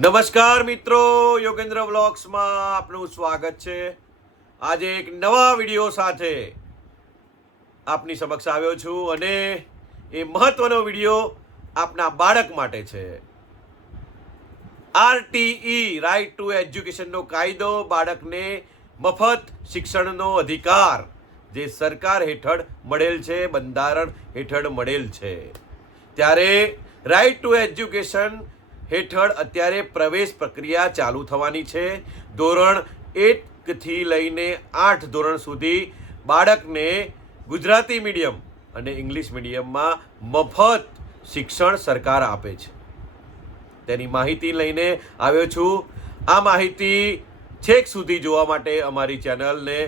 નમસ્કાર મિત્રો, યોગેન્દ્ર વ્લોગ્સમાં આપનું સ્વાગત છે। આજે એક નવા વિડીયો સાથે આપની સમક્ષ આવ્યો છું અને એ મહત્વનો વિડીયો આપના બાળક માટે છે। આરટીઈ રાઇટ ટુ એજ્યુકેશનનો કાયદો બાળકને મફત શિક્ષણનો અધિકાર જે સરકાર હેઠળ મળેલ છે, બંધારણ હેઠળ મળેલ છે, ત્યારે રાઇટ ટુ એજ્યુકેશન હેઠળ અત્યારે પ્રવેશ પ્રક્રિયા ચાલુ થવાની છે। ધોરણ 1 થી લઈને 8 ધોરણ સુધી બાળકને ગુજરાતી મીડિયમ અને ઇંગ્લિશ મીડિયમમાં મફત શિક્ષણ સરકાર આપે છે। તેની માહિતી લઈને આવ્યો છું। આ માહિતી છેક સુધી જોવા માટે અમારી ચેનલને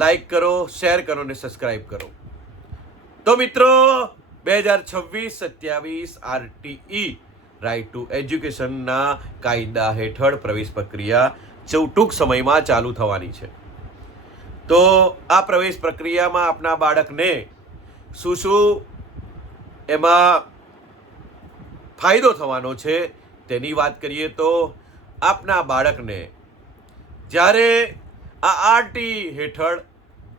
લાઈક કરો, શેર કરો અને સબસ્ક્રાઈબ કરો। તો મિત્રો, 2026-27 આરટીઈ રાઇટ ટુ એજ્યુકેશનના કાયદા હેઠળ પ્રવેશ પ્રક્રિયા ટૂંક સમયમાં ચાલુ થવાની છે। તો આ પ્રવેશ પ્રક્રિયામાં આપના બાળકને શું શું એમાં ફાયદો થવાનો છે તેની વાત કરીએ તો આપના બાળકને જ્યારે આ આરટી હેઠળ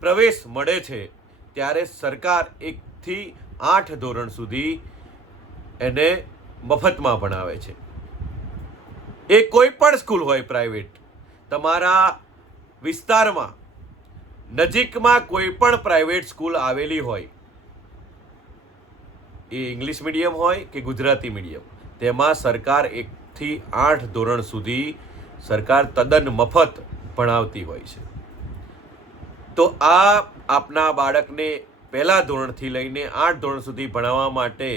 પ્રવેશ મળે છે ત્યારે સરકાર 1 થી 8 ધોરણ સુધી એને મફતમાં ભણાવે છે। એ કોઈ પણ સ્કૂલ હોય પ્રાઇવેટ, તમારા વિસ્તારમાં નજીકમાં કોઈ પણ પ્રાઇવેટ સ્કૂલ આવેલી હોય, એ ઇંગ્લિશ મીડિયમ હોય કે ગુજરાતી મીડિયમ, તેમાં સરકાર 1 થી 8 ધોરણ સુધી સરકાર તદ્દન મફત ભણાવતી હોય છે। તો આ આપના બાળકને પહેલા ધોરણથી લઈને 8 ધોરણ સુધી ભણાવવા માટે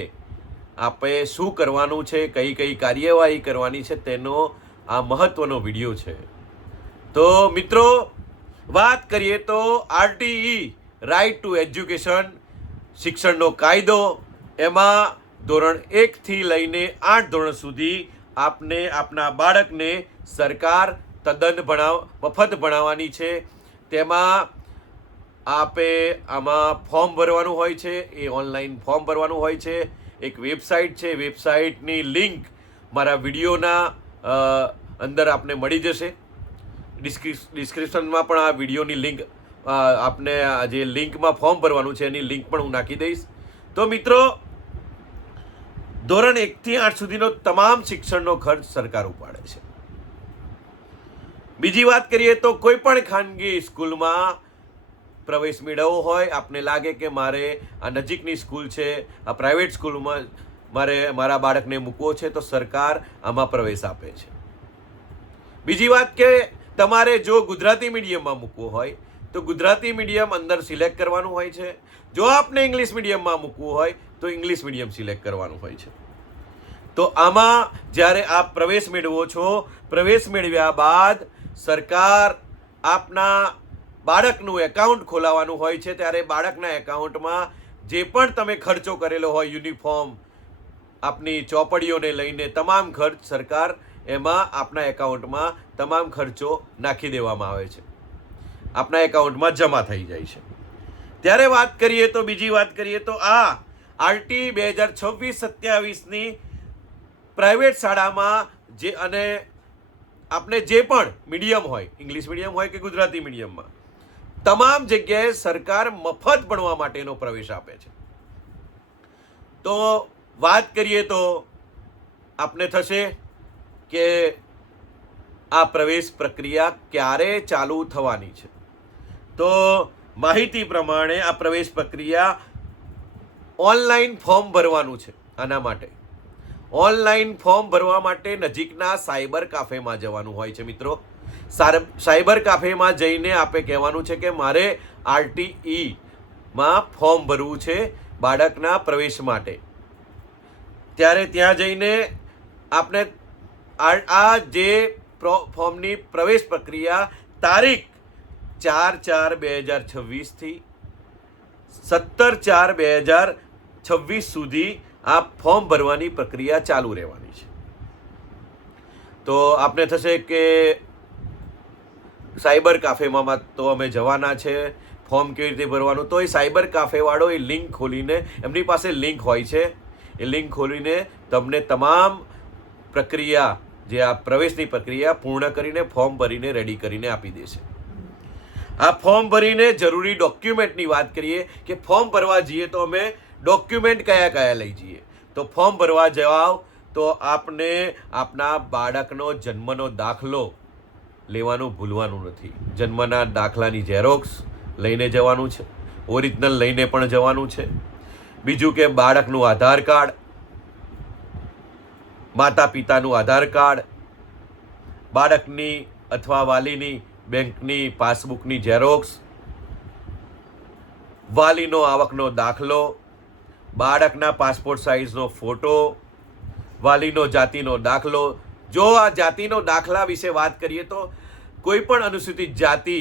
આપણે શું કરવાનું છે, કઈ કઈ કાર્યવાહી કરવાની છે, તેનો આ મહત્વનો વિડીયો છે। તો મિત્રો, વાત કરીએ તો આરટીઈ રાઇટ ટુ એજ્યુકેશન શિક્ષણનો કાયદો, એમાં ધોરણ 1 થી લઈને 8 ધોરણ સુધી આપને આપના બાળકને સરકાર તદ્દન મફત ભણાવવાની છે। તેમાં આપે આમાં ફોર્મ ભરવાનું હોય છે, એ ઓનલાઈન ફોર્મ ભરવાનું હોય છે। એક વેબસાઇટ છે, વેબસાઇટની લિંક મારા વિડીયોના અંદર આપને મળી જશે। ડિસ્ક્રિપ્શનમાં પણ આ વિડીયોની લિંક આપને જે લિંકમાં ફોર્મ ભરવાનું છે એની લિંક પણ હું નાખી દઈશ। તો મિત્રો, ધોરણ 1 થી 8 સુધીનો તમામ શિક્ષણનો ખર્ચ સરકાર ઉપાડે છે। બીજી વાત કરીએ તો કોઈ પણ ખાનગી સ્કૂલમાં પ્રવેશ મેળવવો હોય, આપને લાગે કે મારે આ નજીકની સ્કૂલ છે, આ પ્રાઇવેટ સ્કૂલમાં મારે મારા બાળકને મૂકવો છે, તો સરકાર આમાં પ્રવેશ આપે છે। બીજી વાત કે તમારે જો ગુજરાતી મીડિયમમાં મૂકવો હોય તો ગુજરાતી મીડિયમ અંદર સિલેક્ટ કરવાનું હોય છે। જો આપને ઇંગ્લિશ મીડિયમમાં મૂકવું હોય તો ઇંગ્લિશ મીડિયમ સિલેક્ટ કરવાનું હોય છે। તો આમાં જ્યારે આપ પ્રવેશ મેળવો છો, પ્રવેશ મેળવ્યા બાદ સરકાર આપના બાળકનું એકાઉન્ટ ખોલાવવાનું હોય છે, ત્યારે બાળકના એકાઉન્ટમાં જે પણ તમે ખર્ચો કરેલો હોય, યુનિફોર્મ, આપની ચોપડીઓને લઈને તમામ ખર્ચ સરકાર એમાં આપના એકાઉન્ટમાં તમામ ખર્ચો નાખી દેવામાં આવે છે, આપના એકાઉન્ટમાં જમા થઈ જાય છે। ત્યારે વાત કરીએ તો બીજી વાત કરીએ તો આ આરટી 2026-27ની પ્રાઇવેટ શાળામાં જે અને આપણે જે પણ મીડિયમ હોય, ઇંગ્લિશ મીડિયમ હોય કે ગુજરાતી મીડિયમમાં, તમામ જગ્યાએ સરકાર મફત ભણવા માટેનો પ્રવેશ આપે છે। તો વાત કરીએ તો આપને થશે કે આ પ્રવેશ પ્રક્રિયા ક્યારે ચાલુ થવાની છે। તો માહિતી પ્રમાણે આ પ્રવેશ પ્રક્રિયા ઓનલાઈન ફોર્મ ભરવાનું છે। આના માટે ઓનલાઈન ફોર્મ ભરવા માટે નજીકના સાયબર કાફેમાં જવાનું હોય છે। મિત્રો, સાયબર કાફેમાં જઈને આપણે કહેવાનું છે કે મારે આરટીઈમાં ફોર્મ ભરવું છે બાળકના પ્રવેશ માટે। ત્યારે ત્યાં જઈને આપણે આ જે ફોર્મની પ્રવેશ પ્રક્રિયા તારીખ 4/4/2026 થી 17/4/2026 સુધી આ ફોર્મ ભરવાની પ્રક્રિયા ચાલુ રહેવાની છે। તો આપને થશે કે સાયબર કાફેમાં તો અમે જવાના છે, ફોર્મ કેવી રીતે ભરવાનું? તો એ સાયબર કાફેવાળો એ લિંક ખોલીને, એમની પાસે લિંક હોય છે, એ લિંક ખોલીને તમને તમામ પ્રક્રિયા જે આ પ્રવેશની પ્રક્રિયા પૂર્ણ કરીને ફોર્મ ભરીને રેડી કરીને આપી દેશે. આ ફોર્મ ભરીને જરૂરી ડોક્યુમેન્ટની વાત કરીએ કે ફોર્મ ભરવા જઈએ તો અમે ડોક્યુમેન્ટ કયા કયા લઈ જઈએ. તો ફોર્મ ભરવા જાઓ તો આપને આપના બાળકનો જન્મનો દાખલો લેવાનું ભૂલવાનું નથી. જન્મના દાખલાની ઝેરોક્સ લઈને જવાનું છે, ઓરિજિનલ લઈને પણ જવાનું છે. બીજું કે બાળકનું આધાર કાર્ડ, માતા પિતાનું આધાર કાર્ડ, બાળકની અથવા વાલીની બેંકની પાસબુકની ઝેરોક્સ, વાલીનો આવકનો દાખલો, બાળકના પાસપોર્ટ સાઇઝનો ફોટો, વાલીનો જાતિનો દાખલો. જો આ જાતિનો દાખલા વિશે વાત કરીએ તો કોઈ પણ અનુસૂચિત જાતિ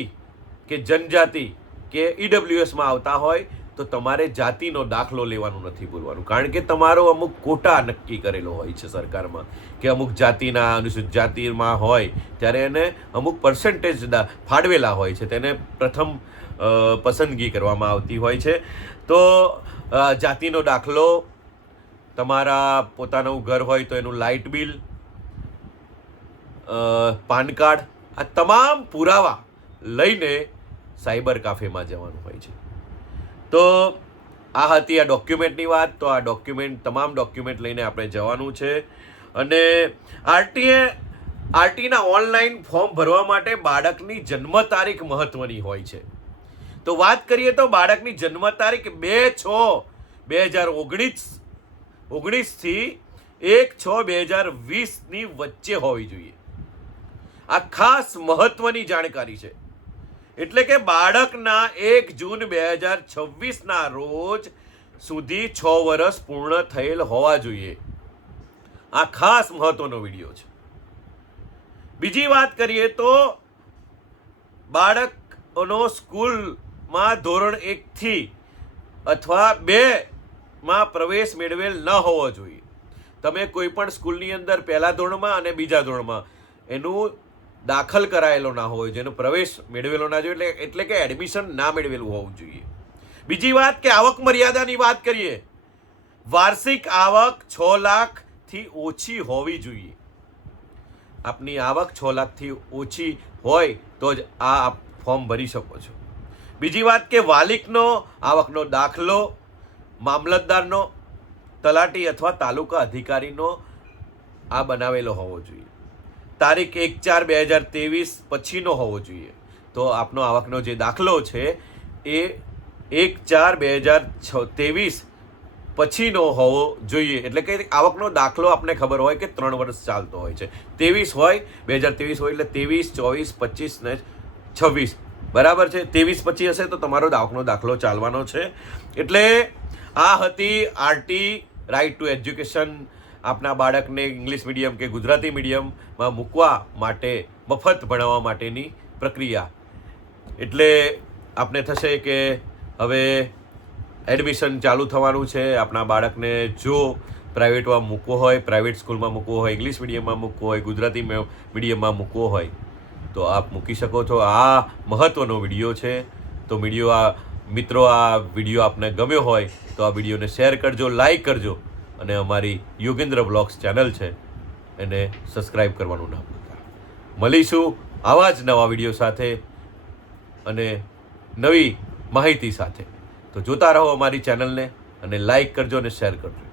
કે જનજાતિ કે ઈડબ્લ્યુએસમાં આવતા હોય તો તમારે જાતિનો દાખલો લેવાનું નથી ભૂલવાનું. કારણ કે તમારો અમુક કોટા નક્કી કરેલો હોય છે સરકારમાં કે અમુક જાતિના અનુસૂચિત જાતિમાં હોય ત્યારે એને અમુક પર્સન્ટેજ ફાળવેલા હોય છે, તેને પ્રથમ પસંદગી કરવામાં આવતી હોય છે. તો જાતિનો દાખલો, તમારા પોતાનું ઘર હોય તો એનું લાઇટ બિલ, પાન કાર્ડ, આ તમામ પુરાવા લઈને સાયબર કાફેમાં જવાનું હોય છે. તો આ હતી આ ડોક્યુમેન્ટની વાત. તો આ ડોક્યુમેન્ટ, તમામ ડોક્યુમેન્ટ લઈને આપણે જવાનું છે. અને આરટીના ઓનલાઈન ફોર્મ ભરવા માટે બાળકની જન્મ તારીખ મહત્વની હોય છે. તો વાત કરીએ તો બાળકની જન્મ તારીખ 2/6/2019 થી 1/6/2020 વચ્ચે હોવી જોઈએ. આ ખાસ મહત્વની જાણકારી છે. એટલે કે બાળકના 1 જૂન 2026 રોજ સુધી 6 વર્ષ પૂર્ણ થયેલ હોવા જોઈએ. આ ખાસ મહત્વનો વિડીયો છે. બીજી વાત કરીએ તો બાળકનો સ્કૂલમાં ધોરણ 1 થી અથવા 2માં પ્રવેશ મેળવેલ ન હોવો જોઈએ. તમે કોઈ પણ સ્કૂલની અંદર પહેલા ધોરણમાં અને બીજા ધોરણમાં એનું દાખલ કરાયેલો ના હોવો જોઈએ, જેનો પ્રવેશ મેળવેલો ના જોઈએ, એટલે કે એડમિશન ના મેળવેલું હોવું જોઈએ. બીજી વાત કે આવક મર્યાદાની વાત કરીએ, વાર્ષિક આવક 6 લાખથી ઓછી હોવી જોઈએ. આપની આવક 6 લાખથી ઓછી હોય તો જ આ ફોર્મ ભરી શકો છો. બીજી વાત કે વાલીનો આવકનો દાખલો મામલતદારનો, તલાટી અથવા તાલુકા અધિકારીનો આ બનાવેલો હોવો જોઈએ. તારીખ 1/4/2023 પછીનો હોવો જોઈએ. તો આપનો આવકનો જે દાખલો છે એ 1/4/2023 પછીનો હોવો જોઈએ. એટલે કે આવકનો દાખલો આપને ખબર હોય કે 3 વર્ષ ચાલતો હોય છે. 23 હોય, 2023 હોય એટલે 23, 24, 25 ને 26, બરાબર છે. 23 પછી હશે તો તમારો આવકનો દાખલો ચાલવાનો છે. એટલે આ હતી આરટી, રાઇટ ટુ એજ્યુકેશન. આપના બાળકને ઇંગ્લિશ મીડિયમ કે ગુજરાતી મીડિયમમાં મૂકવા માટે, મફત ભણાવવા માટેની પ્રક્રિયા. એટલે આપને થશે કે હવે એડમિશન ચાલુ થવાનું છે. આપણા બાળકને જો પ્રાઇવેટમાં મૂકવો હોય, પ્રાઇવેટ સ્કૂલમાં મૂકવો હોય, ઇંગ્લિશ મીડિયમમાં મૂકવો હોય, ગુજરાતી મીડિયમમાં મૂકવો હોય તો આપ મૂકી શકો છો. આ મહત્ત્વનો વિડીયો છે. તો મિત્રો આ વિડીયો આપને ગમ્યો હોય તો આ વિડીયોને શેર કરજો, લાઈક કરજો અને અમારી યોગેન્દ્ર બ્લોગ્સ ચેનલ છે એને સબસ્ક્રાઈબ કરવાનું ના ભૂલતા. મળીશું આવા જ નવા વિડીયો સાથે અને નવી માહિતી સાથે. તો જોતા રહો અમારી ચેનલને અને લાઈક કરજો અને શેર કરજો.